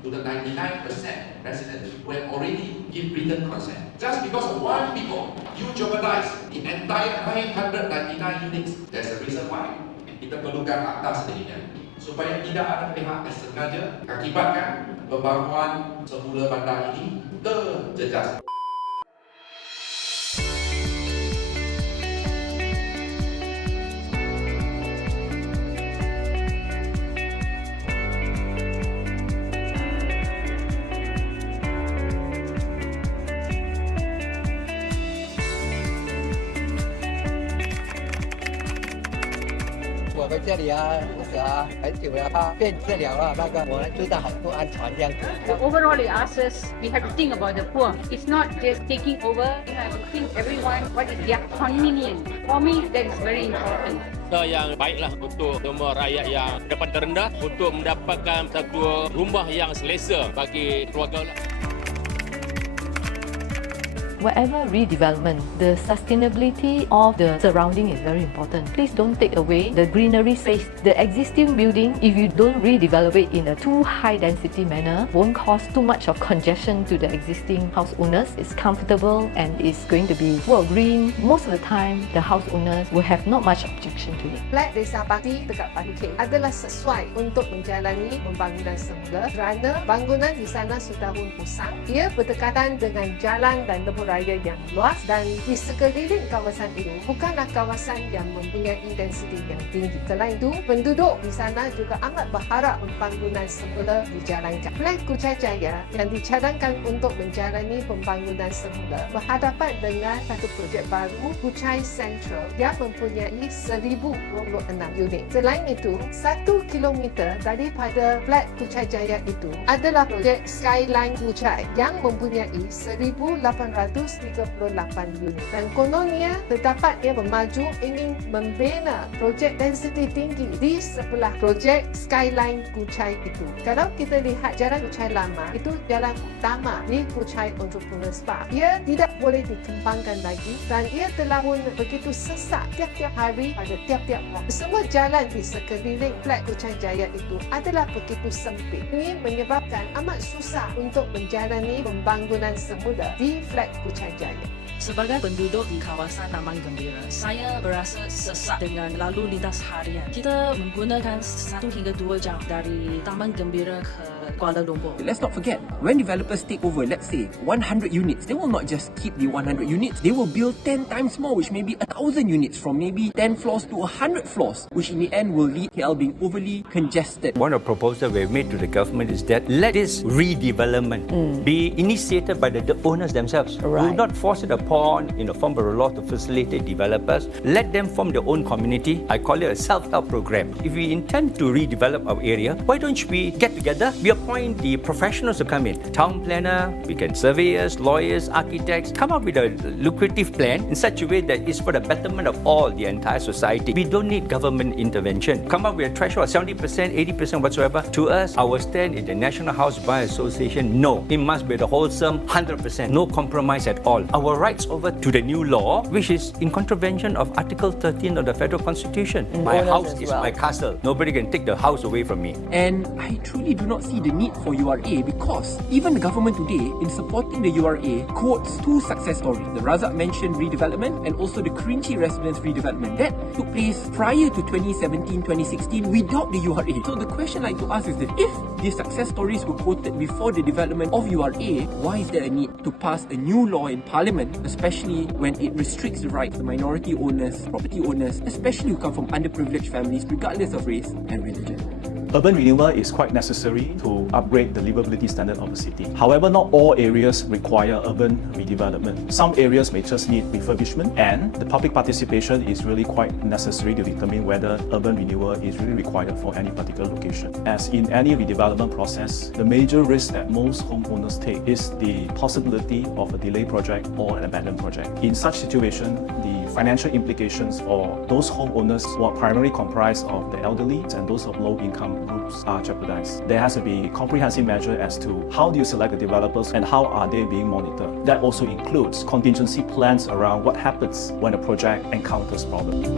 to the 99% residents who have already given written consent. Just because of one people, you jeopardize the entire 999 units. There's a reason why. Kita perlukan akta sedemikian supaya tidak ada pihak yang sengaja akibatkan pembaharuan semula bandar ini terjejas.我们这里啊，很久了，它变质了啊，我们知道很不安全这样子。Overall, it asks us, we have to think about the poor. It's not just taking over. We have to think everyone what is their convenience. For me, that is very important. Yang baiklah untuk semua rakyat yang dapat terendah untuk mendapatkan satu rumah yang selesa bagi keluarga. Whatever redevelopment, the sustainability of the surrounding is very important. Please don't take away the greenery space. The existing building, if you don't redevelop it in a too high density manner, won't cause too much of congestion to the existing house owners. It's comfortable and it's going to be well green. Most of the time, the house owners will have not much objection to it. Flat Desa Bakti dekat Pahukit adalah sesuai untuk menjalani pembangunan semula kerana bangunan di sana sudah pun usang. Ia berdekatan dengan jalan dan lebuh raya yang luas dan di sekeliling kawasan itu bukanlah kawasan yang mempunyai densiti yang tinggi. Selain itu, penduduk di sana juga amat berharap pembangunan semula dijalankan. Plan Kuchai Jaya yang dicadangkan untuk menjalani pembangunan semula berhadapan dengan satu projek baru Kuchai Central yang mempunyai 1026 unit. Selain itu, 1 kilometer daripada Flat Kuchai Jaya itu adalah projek Skyline Kuchai yang mempunyai 1838 unit dan kononnya terdapat yang memaju ingin membina projek density tinggi di sebelah projek Skyline Kuchai itu. Kalau kita lihat jalan Kuchai lama, itu jalan utama di Kuchai Entrepreneurs Park. Ia tidak boleh dikembangkan lagi dan ia telah pun begitu sesak tiap-tiap hari pada tiap-tiap waktu. Semua jalan di sekeliling Flat Kuchai Jaya itu adalah begitu sempit. Ini menyebabkan amat susah untuk menjalani pembangunan semula di Flat Kuchai Jaya. Sebagai penduduk di kawasan Taman Gembira, saya berasa sesak dengan lalu lintas harian. Kita menggunakan 1 hingga 2 jam dari Taman Gembira ke Kuala Lumpur. Let's not forget, when developers take over, let's say 100 units, they will not just keep the 100 units, they will build 10 times more, which may be 1,000 units from maybe 10 floors to 100 floors, which in the end will lead KL being overly congested. One of the proposals we've made to the government is that let this redevelopment be initiated by the owners themselves. Right. We will not force it upon in the form of a law to facilitate developers. Let them form their own community. I call it a self-help program. If we intend to redevelop our area, why don't we get together? We appoint the professionals to come in. Town planner, we can surveyors, lawyers, architects, come up with a lucrative plan in such a way that it's for the betterment of all, the entire society. We don't need government intervention. Come up with a threshold of 70%, 80% whatsoever. To us, our stand in the National House Buyer Association, no. It must be the wholesome 100%, no compromise at all. Our rights over to the new law, which is in contravention of Article 13 of the Federal Constitution. My house is my castle. Nobody can take the house away from me. And I truly do not see the need for URA because even the government today, in supporting the URA, quotes 2 success stories. The Razak mentioned redevelopment and also the Kerinci residence redevelopment. That took place prior to 2017-2016 without the URA. So the question I'd like to ask is that if these success stories were quoted before the development of URA, why is there a need to pass a new law in Parliament, especially when it restricts the rights of minority owners, property owners, especially who come from underprivileged families, regardless of race and religion? Urban renewal is quite necessary to upgrade the livability standard of a city. However, not all areas require urban redevelopment. Some areas may just need refurbishment, and the public participation is really quite necessary to determine whether urban renewal is really required for any particular location. As in any redevelopment process, the major risk that most homeowners take is the possibility of a delayed project or an abandoned project. In such situation, the financial implications for those homeowners who are primarily comprised of the elderly and those of low income groups are jeopardized. There has to be a comprehensive measure as to how do you select the developers and how are they being monitored. That also includes contingency plans around what happens when a project encounters problems.